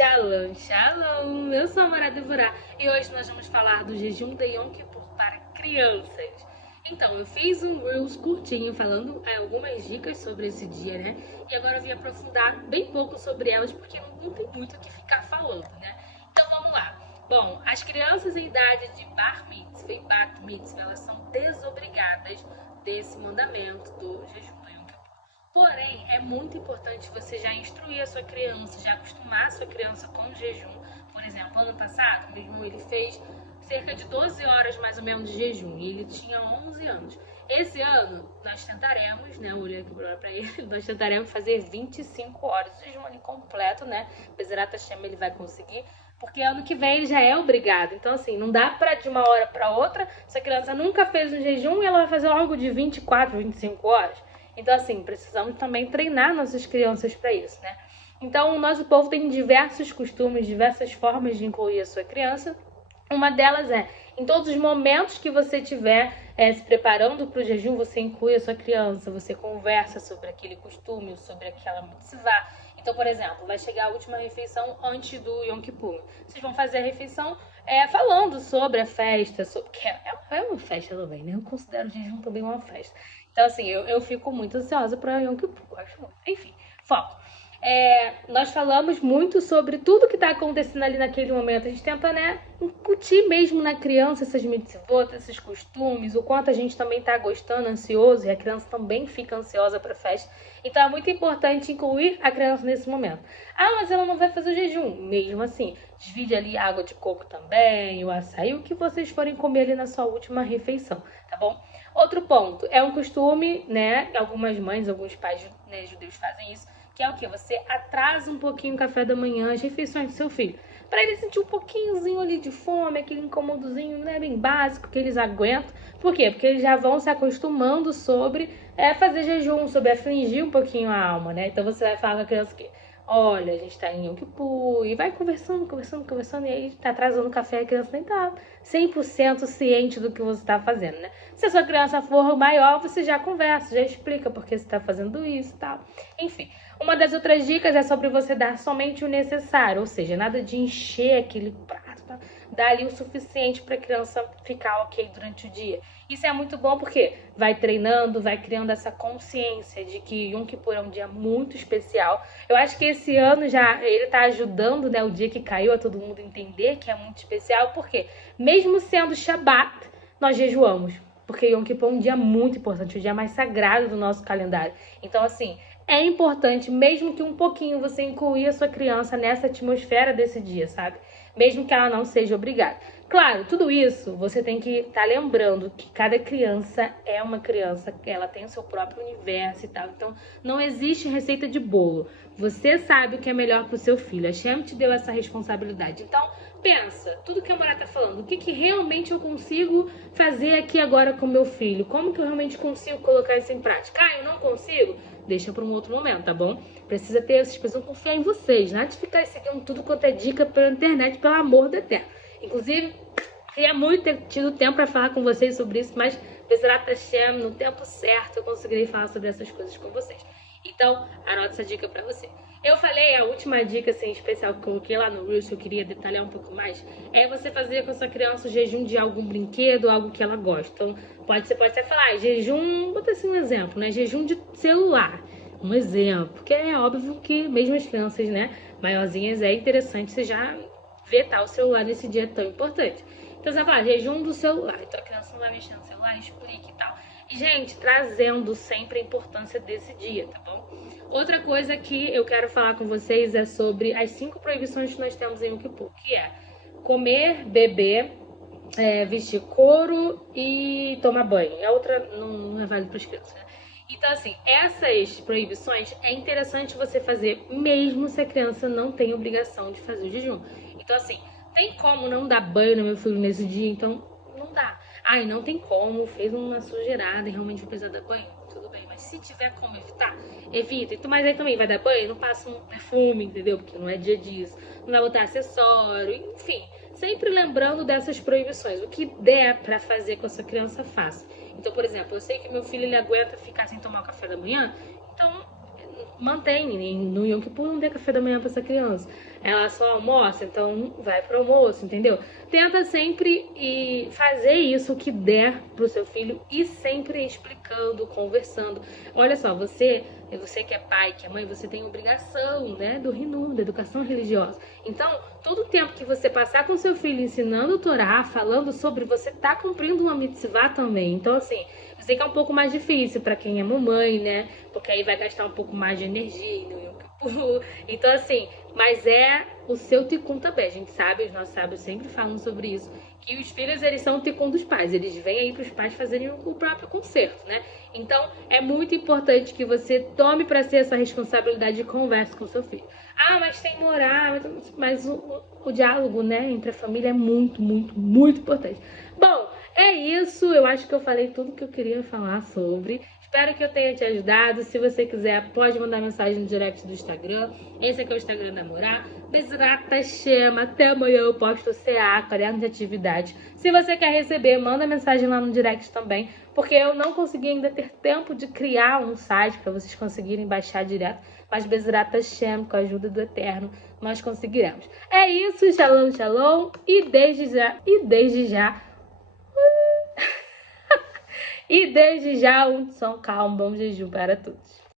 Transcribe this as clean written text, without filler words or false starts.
Shalom, shalom! Eu sou a Mara Devorah e hoje nós vamos falar do jejum de Yom Kippur para crianças. Então, eu fiz um Reels curtinho falando algumas dicas sobre esse dia, né? E agora eu vim aprofundar bem pouco sobre elas porque não tem muito o que ficar falando, né? Então vamos lá. Bom, as crianças em idade de Bar Mitzvah e Bat Mitzvah, elas são desobrigadas desse mandamento do jejum do Yom Kippur. Porém, é muito importante você já instruir a sua criança, já acostumar a sua criança com o jejum. Por exemplo, ano passado, mesmo ele fez cerca de 12 horas mais ou menos de jejum e ele tinha 11 anos. Esse ano, nós tentaremos, né, eu olhei aqui para ele, nós tentaremos fazer 25 horas de jejum ali completo, né? Bezerat Hashem ele vai conseguir, porque ano que vem ele já é obrigado. Então, assim, não dá para de uma hora para outra, se a criança nunca fez um jejum, ela vai fazer algo de 24, 25 horas. Então, assim, precisamos também treinar nossas crianças para isso, né? Então, o nosso povo tem diversos costumes, diversas formas de incluir a sua criança. Uma delas é, em todos os momentos que você estiver se preparando para o jejum, você inclui a sua criança, você conversa sobre aquele costume, sobre aquela mitzvah. Então, por exemplo, vai chegar a última refeição antes do Yom Kippur. Vocês vão fazer a refeição falando sobre a festa, que é uma festa também, né? Eu considero o jejum também uma festa. Então, assim, eu fico muito ansiosa para Yom Kippur, acho muito. Enfim, foco. Nós falamos muito sobre tudo que está acontecendo ali naquele momento. A gente tenta, né, incutir mesmo na criança essas mitzvot, esses costumes, o quanto a gente também está gostando, ansioso, e a criança também fica ansiosa para a festa. Então é muito importante incluir a criança nesse momento. Ah, mas ela não vai fazer o jejum. Mesmo assim, divide ali a água de coco também, o açaí, o que vocês forem comer ali na sua última refeição, tá bom? Outro ponto, é um costume, né, algumas mães, alguns pais, né, judeus fazem isso, que é o quê? Você atrasa um pouquinho o café da manhã, as refeições do seu filho, para ele sentir um pouquinhozinho ali de fome, aquele incomodozinho, né, bem básico que eles aguentam. Por quê? Porque eles já vão se acostumando sobre fazer jejum, sobre afligir um pouquinho a alma, né? Então você vai falar com a criança que, olha, a gente tá em Yom Kippur, e vai conversando, e aí tá atrasando o café, a criança nem tá 100% ciente do que você tá fazendo, né? Se a sua criança for maior, você já conversa, já explica por que você tá fazendo isso e tal. Enfim, uma das outras dicas é sobre você dar somente o necessário, ou seja, nada de encher aquele prato, tá? Dar ali o suficiente para a criança ficar ok durante o dia. Isso é muito bom porque vai treinando, vai criando essa consciência de que Yom Kippur é um dia muito especial. Eu acho que esse ano já ele tá ajudando, né, o dia que caiu, a todo mundo entender que é muito especial, porque mesmo sendo Shabat, nós jejuamos. Porque Yom Kippur é um dia muito importante, o dia mais sagrado do nosso calendário. Então, assim, é importante, mesmo que um pouquinho, você incluir a sua criança nessa atmosfera desse dia, sabe? Mesmo que ela não seja obrigada. Claro, tudo isso você tem que estar lembrando que cada criança é uma criança, ela tem o seu próprio universo e tal. Então, não existe receita de bolo. Você sabe o que é melhor para o seu filho. A Shem te deu essa responsabilidade. Então, pensa, tudo que a Mara tá falando, o que realmente eu consigo fazer aqui agora com meu filho? Como que eu realmente consigo colocar isso em prática? Ah, eu não consigo? Deixa para um outro momento, tá bom? Precisa ter, vocês precisam confiar em vocês, nada de ficar seguindo tudo quanto é dica pela internet, pelo amor do eterno. Inclusive, queria muito ter tido tempo para falar com vocês sobre isso, mas Bezerat Hashem, no tempo certo, eu conseguirei falar sobre essas coisas com vocês. Então, anota essa dica para você. Eu falei, a última dica assim, especial que eu coloquei lá no Reels, que eu queria detalhar um pouco mais, é você fazer com a sua criança o jejum de algum brinquedo, algo que ela gosta. Então, você pode até falar, jejum, bota assim um exemplo, né? Jejum de celular. Um exemplo, porque é óbvio que mesmo as crianças, né, maiorzinhas, é interessante você já vetar o celular nesse dia tão importante. Então, você vai falar, jejum do celular. Então, a criança não vai mexer no celular, explique e tal. E, gente, trazendo sempre a importância desse dia, tá bom? Outra coisa que eu quero falar com vocês é sobre as 5 proibições que nós temos em Yom Kippur, que é comer, beber, vestir couro e tomar banho. A outra não é válido para as crianças, né? Então, assim, essas proibições é interessante você fazer mesmo se a criança não tem obrigação de fazer o jejum. Então, assim, tem como não dar banho no meu filho nesse dia? Então, não dá. Ai, não tem como, fez uma sujeirada e realmente vai precisar dar banho? Tudo bem, mas se tiver como evitar, evita. Então, mas aí também vai dar banho, não passa um perfume, entendeu? Porque não é dia disso. Não vai botar acessório, enfim. Sempre lembrando dessas proibições. O que der pra fazer com a sua criança, faça. Então, por exemplo, eu sei que meu filho ele aguenta ficar sem tomar o café da manhã, então mantém. No Yom Kippur não dê café da manhã pra essa criança. Ela só almoça, então vai pro almoço, entendeu? Tenta sempre fazer isso que der pro seu filho e sempre explicando, conversando. Olha só, você que é pai, que é mãe, você tem obrigação, né, do Hinur, da educação religiosa. Então, todo o tempo que você passar com seu filho ensinando o Torá, falando sobre, você tá cumprindo uma mitzvah também. Então, assim, eu sei que é um pouco mais difícil pra quem é mamãe, né? Porque aí vai gastar um pouco mais de energia no Yom Kippur. Então, assim, mas é o seu tikkun também. A gente sabe, os nossos sábios sempre falam sobre isso, que os filhos, eles são o tikkun dos pais. Eles vêm aí pros pais fazerem o próprio conserto, né? Então, é muito importante que você tome pra si essa responsabilidade e converse com seu filho. Ah, mas tem moral, mas o diálogo, né, entre a família é muito, muito, muito importante. Bom, é isso. Eu acho que eu falei tudo que eu queria falar sobre. Espero que eu tenha te ajudado. Se você quiser, pode mandar mensagem no direct do Instagram. Esse aqui é o Instagram da Morá. Bezrat Hashem. Até amanhã eu posto CA, caderno de atividade. Se você quer receber, manda mensagem lá no direct também. Porque eu não consegui ainda ter tempo de criar um site para vocês conseguirem baixar direto. Mas Bezrat Hashem, com a ajuda do Eterno, nós conseguiremos. É isso. Shalom, shalom. E desde já, um som calmo, bom jejum para todos.